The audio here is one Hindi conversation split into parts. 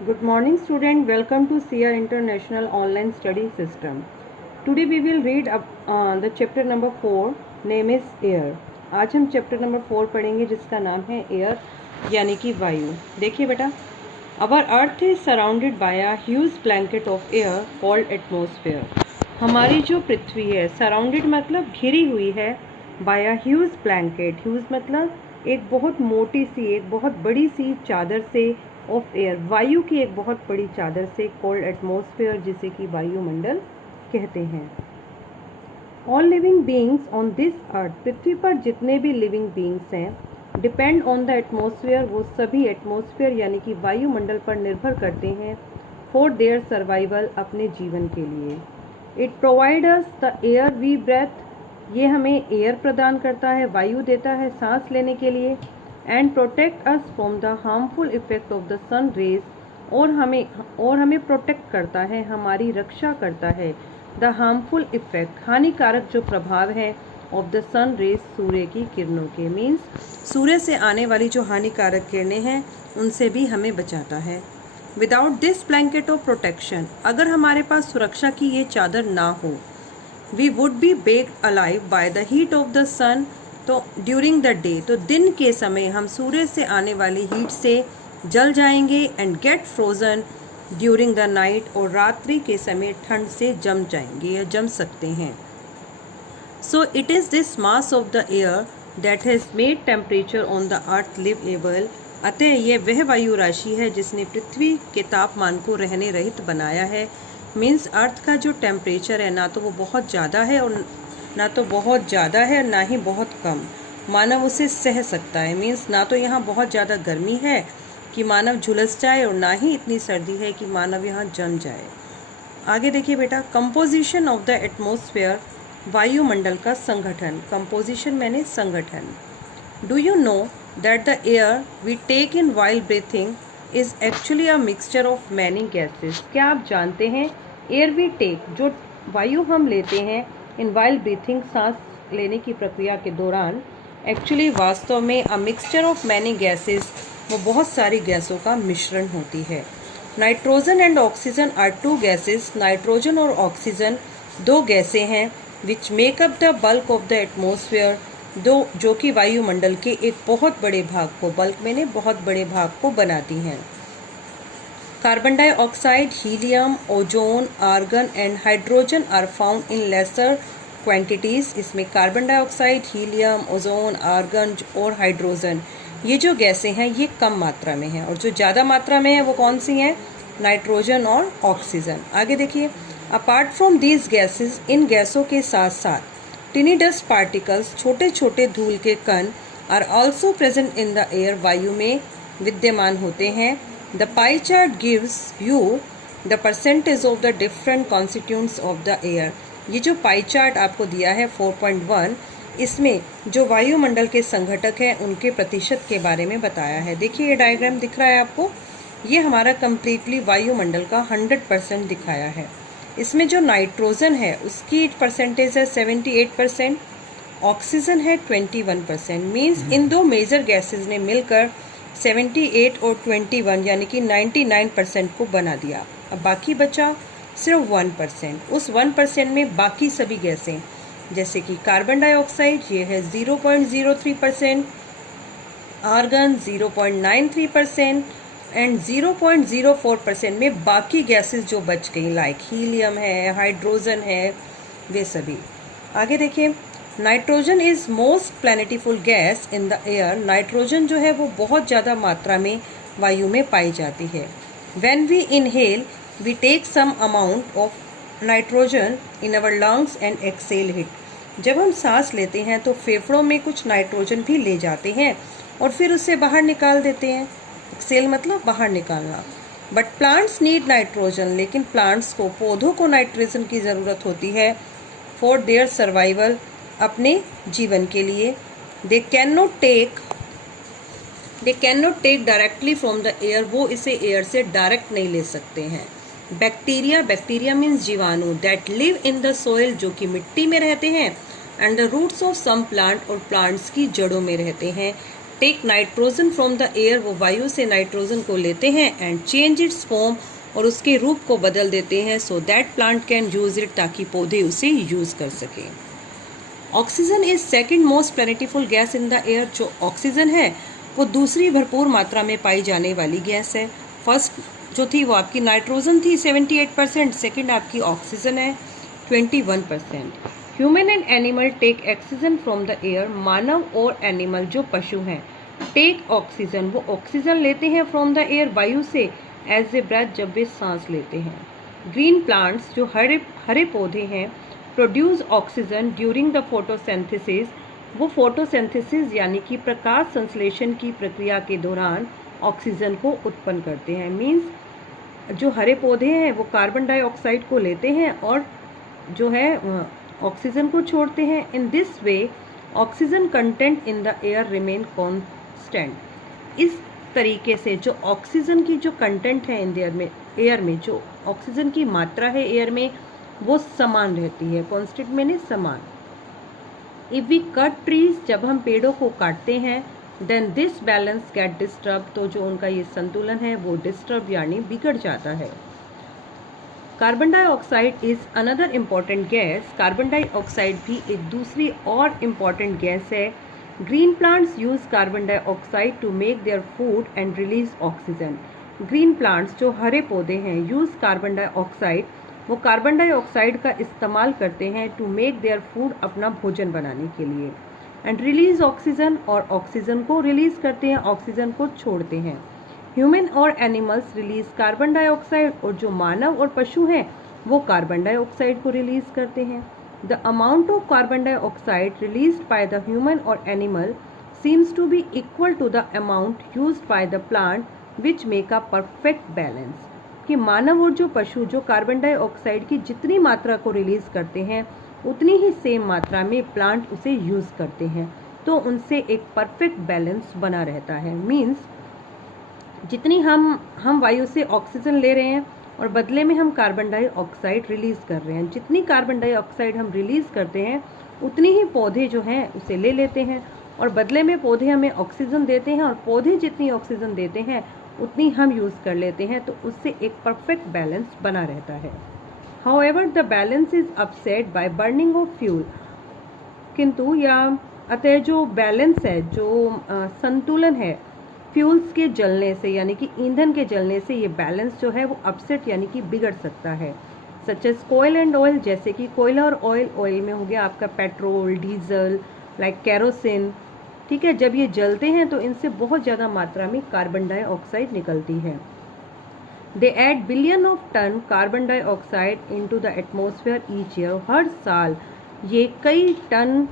Good morning student, welcome to CR International Online Study System. Today we will read the chapter number 4, name is air. आज हम chapter number 4 पढ़ेंगे जिसका नाम है air यानी कि वायु. देखिए बेटा, our earth is surrounded by a huge blanket of air called atmosphere. हमारी जो पृथ्वी है surrounded मतलब घिरी हुई है by a huge blanket. huge मतलब एक बहुत मोटी सी, एक बहुत बड़ी सी चादर से ऑफ एयर, वायु की एक बहुत बड़ी चादर से, कोल्ड एटमॉस्फेयर जिसे कि वायुमंडल कहते हैं. All living beings on this earth, पृथ्वी पर जितने भी लिविंग बीइंग्स हैं, डिपेंड ऑन द एटमॉस्फेयर, वो सभी एटमॉस्फेयर यानी कि वायुमंडल पर निर्भर करते हैं फॉर देयर सर्वाइवल, अपने जीवन के लिए. It provide us the air we breathe, ये हमें एयर प्रदान करता है, वायु देता है सांस लेने के लिए. And protect us from the harmful effect of the sun rays, और हमें प्रोटेक्ट करता है, हमारी रक्षा करता है. द हार्मफुल इफेक्ट, हानिकारक जो प्रभाव है, ऑफ द सन रेज, सूर्य की किरणों के. मीन्स सूर्य से आने वाली जो हानिकारक किरणें हैं उनसे भी हमें बचाता है. Without this blanket of protection, अगर हमारे पास सुरक्षा की ये चादर ना हो, we would be baked alive by the heat of the sun, तो ड्यूरिंग द डे, तो दिन के समय हम सूर्य से आने वाली हीट से जल जाएंगे. And get frozen during the night, और रात्रि के समय ठंड से जम जाएंगे या जम सकते हैं. So it is this mass of the air that has made temperature on the earth livable, अतः यह वह वायु राशि है जिसने पृथ्वी के तापमान को रहने रहित बनाया है. मीन्स अर्थ का जो टेम्परेचर है ना तो वो बहुत ज़्यादा है और ना तो बहुत ज़्यादा है, ना ही बहुत कम. मानव उसे सह सकता है. मीन्स ना तो यहाँ बहुत ज़्यादा गर्मी है कि मानव झुलस जाए, और ना ही इतनी सर्दी है कि मानव यहाँ जम जाए. आगे देखिए बेटा, कंपोजिशन ऑफ द एटमॉस्फेयर, वायुमंडल का संगठन. कंपोजिशन मैंने संगठन. Do you know that the air we take in while breathing is actually a mixture of many gases. क्या आप जानते हैं एयर वी टेक, जो वायु हम लेते हैं इन वाइल ब्रीथिंग, सांस लेने की प्रक्रिया के दौरान, एक्चुअली वास्तव में a mixture of many gases, वो बहुत सारी गैसों का मिश्रण होती है. Nitrogen and oxygen are two gases, nitrogen और ऑक्सीजन दो गैसें हैं, which make up the bulk of the atmosphere, दो जो कि वायुमंडल के एक बहुत बड़े भाग को, बल्क मैंने बहुत बड़े भाग को बनाती हैं. Carbon dioxide, helium, ozone, argon and hydrogen are found in lesser quantities. इसमें carbon dioxide, helium, ozone, argon और हाइड्रोजन, ये जो गैसें हैं ये कम मात्रा में हैं, और जो ज़्यादा मात्रा में है वो कौन सी हैं? नाइट्रोजन और ऑक्सीजन. आगे देखिए, अपार्ट फ्रॉम दीज गैसेस, इन गैसों के साथ साथ टिनी डस्ट पार्टिकल्स, छोटे छोटे धूल के कण, are also present in the air, वायु में विद्यमान होते हैं. The pie chart gives you the percentage of the different constituents of the air. ये जो पाई चार्ट आपको दिया है 4.1, इसमें जो वायुमंडल के संघटक हैं उनके प्रतिशत के बारे में बताया है. देखिए ये डायग्राम दिख रहा है आपको, ये हमारा कम्प्लीटली वायुमंडल का 100% दिखाया है. इसमें जो नाइट्रोजन है उसकी परसेंटेज है 78%, ऑक्सीजन है 21%. मीन्स इन दो मेजर गैसेज ने मिलकर 78 और 21 यानी कि 99% को बना दिया. अब बाकी बचा सिर्फ 1%. उस 1% में बाकी सभी गैसें, जैसे कि कार्बन डाइऑक्साइड ये है 0.03%, आर्गन 0.93% एंड 0.04% में बाकी गैसेस जो बच गई, लाइक हीलियम है, हाइड्रोजन है, वे सभी. आगे देखिए, nitrogen is most plentiful gas in the air. Nitrogen जो है वो बहुत ज़्यादा मात्रा में वायु में पाई जाती है. When we inhale we take some amount of nitrogen in our lungs and exhale it. जब हम सांस लेते हैं तो फेफड़ों में कुछ नाइट्रोजन भी ले जाते हैं और फिर उसे बाहर निकाल देते हैं. एक्सेल मतलब बाहर निकालना. बट प्लांट्स नीड नाइट्रोजन, लेकिन प्लांट्स को, पौधों को नाइट्रोजन की ज़रूरत होती है फॉर देयर सर्वाइवल, अपने जीवन के लिए. They can not take directly from the air, वो इसे एयर से डायरेक्ट नहीं ले सकते हैं. बैक्टीरिया मीन्स जीवाणु, that live in the soil, जो कि मिट्टी में रहते हैं, and the roots of some plant, और प्लांट्स की जड़ों में रहते हैं. Take nitrogen from the air, वो वायु से नाइट्रोजन को लेते हैं एंड चेंज इट्स फॉर्म, और उसके रूप को बदल देते हैं, so that plant can use it, ताकि पौधे उसे यूज कर सकें। Oxygen is second most plentiful gas in the air. जो ऑक्सीजन है वो दूसरी भरपूर मात्रा में पाई जाने वाली गैस है। फर्स्ट जो थी वो आपकी नाइट्रोजन थी 78%, सेकेंड आपकी ऑक्सीजन है 21%। Human and animal take oxygen from the air. मानव और एनिमल जो पशु हैं टेक ऑक्सीजन, वो ऑक्सीजन लेते हैं फ्रॉम द एयर, वायु से, एज ए ब्रेथ, जब वे सांस लेते हैं। ग्रीन प्लांट्स जो हरे पौधे हैं produce oxygen during the photosynthesis, वो फोटोसिंथेसिस यानी कि प्रकाश संश्लेषण की प्रक्रिया के दौरान ऑक्सीजन को उत्पन्न करते हैं। मीन्स जो हरे पौधे हैं वो कार्बन डाइऑक्साइड को लेते हैं और जो है ऑक्सीजन को छोड़ते हैं। In this way oxygen content in the air remain constant. इस तरीके से जो ऑक्सीजन की जो कंटेंट है इन एयर में जो ऑक्सीजन की मात्रा है एयर में वो समान रहती है। कॉन्स्टेंट मैंने समान। इफ वी कट ट्रीज, जब हम पेड़ों को काटते हैं, then this balance get disturb, तो जो उनका ये संतुलन है वो डिस्टर्ब यानी बिगड़ जाता है। Carbon dioxide is another important gas. Carbon dioxide भी एक दूसरी और इम्पॉर्टेंट गैस है। Green plants use carbon dioxide to make their food and release oxygen. Green plants जो हरे पौधे हैं यूज कार्बन डाइऑक्साइड, वो कार्बन डाइऑक्साइड का इस्तेमाल करते हैं टू मेक देयर फूड, अपना भोजन बनाने के लिए, एंड रिलीज ऑक्सीजन, और ऑक्सीजन को रिलीज करते हैं, ऑक्सीजन को छोड़ते हैं। ह्यूमन और एनिमल्स रिलीज कार्बन डाइऑक्साइड, और जो मानव और पशु हैं वो कार्बन डाइऑक्साइड को रिलीज करते हैं। The amount of carbon dioxide released by the human और animal seems to be equal to the amount used by the plant, which make a perfect balance. कि मानव और जो पशु जो कार्बन डाइऑक्साइड की जितनी मात्रा को रिलीज करते हैं उतनी ही सेम मात्रा में प्लांट उसे यूज करते हैं, तो उनसे एक परफेक्ट बैलेंस बना रहता है। मीन्स जितनी हम वायु से ऑक्सीजन ले रहे हैं और बदले में हम कार्बन डाइऑक्साइड रिलीज कर रहे हैं, जितनी कार्बन डाइऑक्साइड हम रिलीज करते हैं उतनी ही पौधे जो हैं उसे ले लेते हैं, और बदले में पौधे हमें ऑक्सीजन देते हैं, और पौधे जितनी ऑक्सीजन देते हैं उतनी हम यूज़ कर लेते हैं, तो उससे एक परफेक्ट बैलेंस बना रहता है। However the balance is upset by burning of fuel. किंतु या अतः जो बैलेंस है, जो संतुलन है, फ्यूल्स के जलने से यानी कि ईंधन के जलने से ये बैलेंस जो है वो अपसेट यानी कि बिगड़ सकता है। Such as coal and oil, जैसे कि कोयला और ऑयल। ऑयल में हो गया आपका पेट्रोल, डीजल, लाइक केरोसिन, ठीक है। जब ये जलते हैं तो इनसे बहुत ज़्यादा मात्रा में कार्बन डाइऑक्साइड निकलती है। They add billion of ton carbon dioxide into the atmosphere each year. हर साल ये कई टन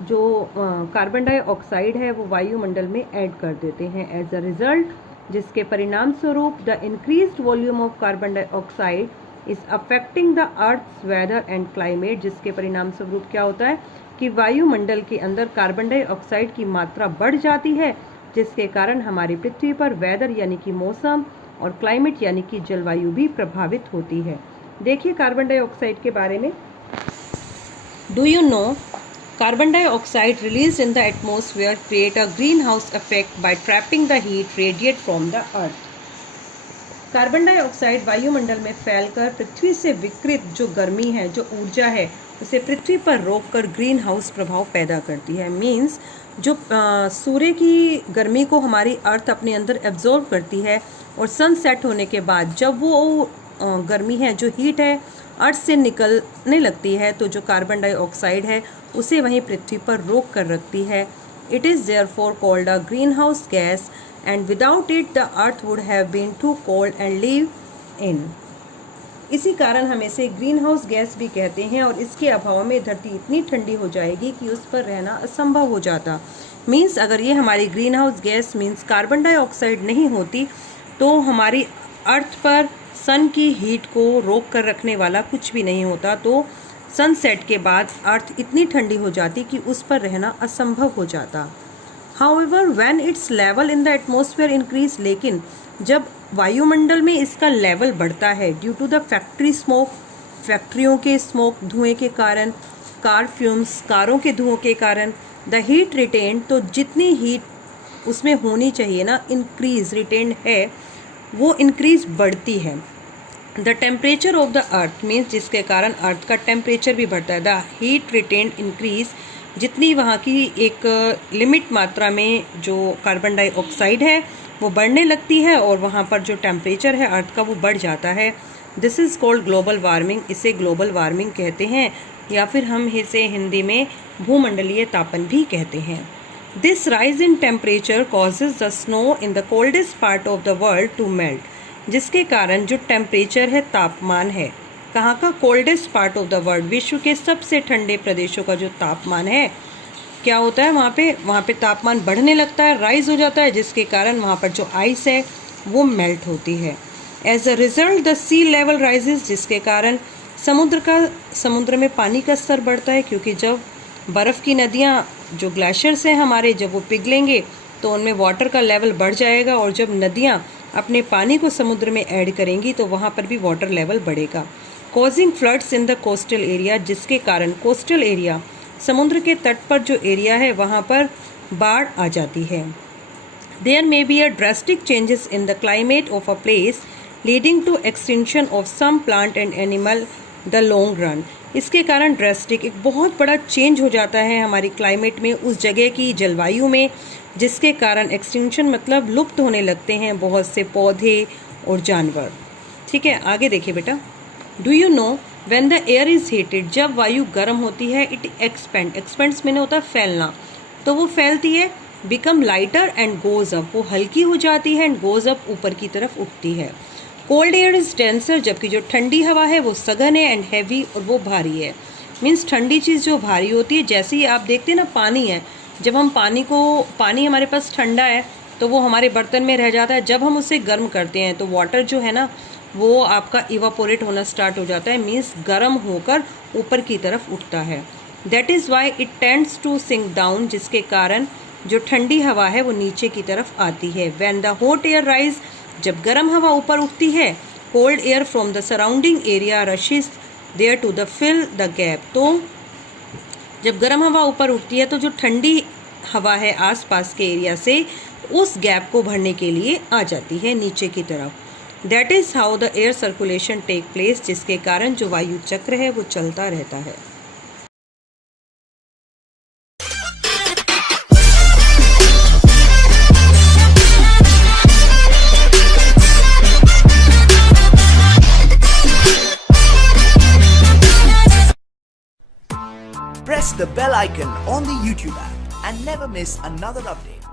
जो कार्बन डाइऑक्साइड है वो वायुमंडल में ऐड कर देते हैं। एज अ रिजल्ट, जिसके परिणाम स्वरूप the increased volume of carbon dioxide is affecting the earth's weather and climate. जिसके परिणाम स्वरूप क्या होता है कि वायुमंडल के अंदर कार्बन डाइऑक्साइड की मात्रा बढ़ जाती है, जिसके कारण हमारी पृथ्वी पर वेदर यानी कि मौसम और क्लाइमेट यानी कि जलवायु भी प्रभावित होती है। देखिए कार्बन डाइऑक्साइड के बारे में। Do you no carbon dioxide released in the atmosphere create a green house effect bye trapping the heat radiate from the earth. Carbon dioxide वायुमंडल में फैलकर पृथ्वी से विकिरित जो गर्मी है, जो ऊर्जा है, उसे पृथ्वी पर रोककर ग्रीन हाउस प्रभाव पैदा करती है। मीन्स जो सूर्य की गर्मी को हमारी अर्थ अपने अंदर एब्जॉर्व करती है, और सन सेट होने के बाद जब वो गर्मी है, जो हीट है, अर्थ से निकलने लगती है, तो जो कार्बन डाइऑक्साइड है उसे वहीं पृथ्वी पर रोक कर रखती है। It is therefore called a green house gas, and without it the earth would have been too cold and live in. इसी कारण हम इसे ग्रीन हाउस गैस भी कहते हैं, और इसके अभाव में धरती इतनी ठंडी हो जाएगी कि उस पर रहना असंभव हो जाता। मीन्स अगर ये हमारी green house gas means carbon dioxide नहीं होती तो हमारी अर्थ पर सन की हीट को रोक कर रखने वाला कुछ भी नहीं होता, तो सनसेट के बाद अर्थ इतनी ठंडी हो जाती कि उस पर रहना असंभव हो जाता। However when its level in the atmosphere increase, लेकिन जब वायुमंडल में इसका लेवल बढ़ता है due to the factory smoke, फैक्ट्रियों के स्मोक धुएं के कारण, कार फ्यूम्स, कारों के धुओं के कारण, द हीट रिटेन, तो जितनी हीट उसमें होनी चाहिए ना, इंक्रीज रिटेन्ड है, वो इंक्रीज बढ़ती है। The temperature of the earth means जिसके कारण अर्थ का टेम्परेचर भी बढ़ता है। द हीट रिटेन्ड इंक्रीज, जितनी वहाँ की एक लिमिट मात्रा में जो कार्बन डाइऑक्साइड है वो बढ़ने लगती है और वहाँ पर जो टेम्परेचर है अर्थ का वो बढ़ जाता है। This is called global warming, इसे ग्लोबल वार्मिंग कहते हैं, या फिर हम इसे हिंदी में भूमंडलीय तापन भी कहते हैं। This rise in temperature causes the snow in the coldest part of the world to melt, जिसके कारण जो टेम्परेचर है, तापमान है, कहाँ का, coldest part of the world, विश्व के सबसे ठंडे प्रदेशों का जो तापमान है, क्या होता है वहाँ पे तापमान बढ़ने लगता है, राइज हो जाता है, जिसके कारण वहाँ पर जो आइस है वो मेल्ट होती है। As a result the sea level rises, जिसके कारण समुद्र में पानी का स्तर बढ़ता है, क्योंकि जब बर्फ़ की नदियाँ जो ग्लेशियर्स हैं हमारे, जब वो पिघलेंगे तो उनमें वाटर का लेवल बढ़ जाएगा, और जब नदियाँ अपने पानी को समुद्र में ऐड करेंगी तो वहाँ पर भी वाटर लेवल बढ़ेगा। Causing floods in the coastal area, जिसके कारण कोस्टल एरिया, समुद्र के तट पर जो एरिया है वहाँ पर बाढ़ आ जाती है। There may be a drastic changes in the climate of a place leading to extinction of some plant and animal the long run, इसके कारण ड्रास्टिक एक बहुत बड़ा चेंज हो जाता है हमारी क्लाइमेट में, उस जगह की जलवायु में, जिसके कारण एक्सटिंक्शन मतलब लुप्त होने लगते हैं बहुत से पौधे और जानवर। ठीक है, आगे देखिए बेटा। Do you know when the air is heated, जब वायु गर्म होती है, इट एक्सपेंड्स मैंने होता है फैलना, तो वो फैलती है, become lighter and goes up, वो हल्की हो जाती है, एंड गोज अप, ऊपर की तरफ उठती है। कोल्ड एयर इज़ डेंसर, जबकि जो ठंडी हवा है वो सघन है, एंड हैवी, और वो भारी है। मीन्स ठंडी चीज़ जो भारी होती है, जैसे ही आप देखते हैं ना पानी है, जब हम पानी हमारे पास ठंडा है तो वो हमारे बर्तन में रह जाता है, जब हम उसे गर्म करते हैं तो वाटर जो है ना वो आपका इवापोरेट होना स्टार्ट हो जाता है, मीन्स गर्म होकर ऊपर की तरफ उठता है। That is why it tends to sink down, जिसके कारण जो ठंडी हवा है वो नीचे की तरफ आती है। When the hot air rise, जब गर्म हवा ऊपर उठती है, cold air from the surrounding area rushes there to the fill the gap, तो जब गर्म हवा ऊपर उठती है तो जो ठंडी हवा है आसपास के एरिया से उस गैप को भरने के लिए आ जाती है नीचे की तरफ। That is how the air circulation take place, जिसके कारण जो वायु चक्र है वो चलता रहता है। Press the bell icon on the YouTube app and never miss another update.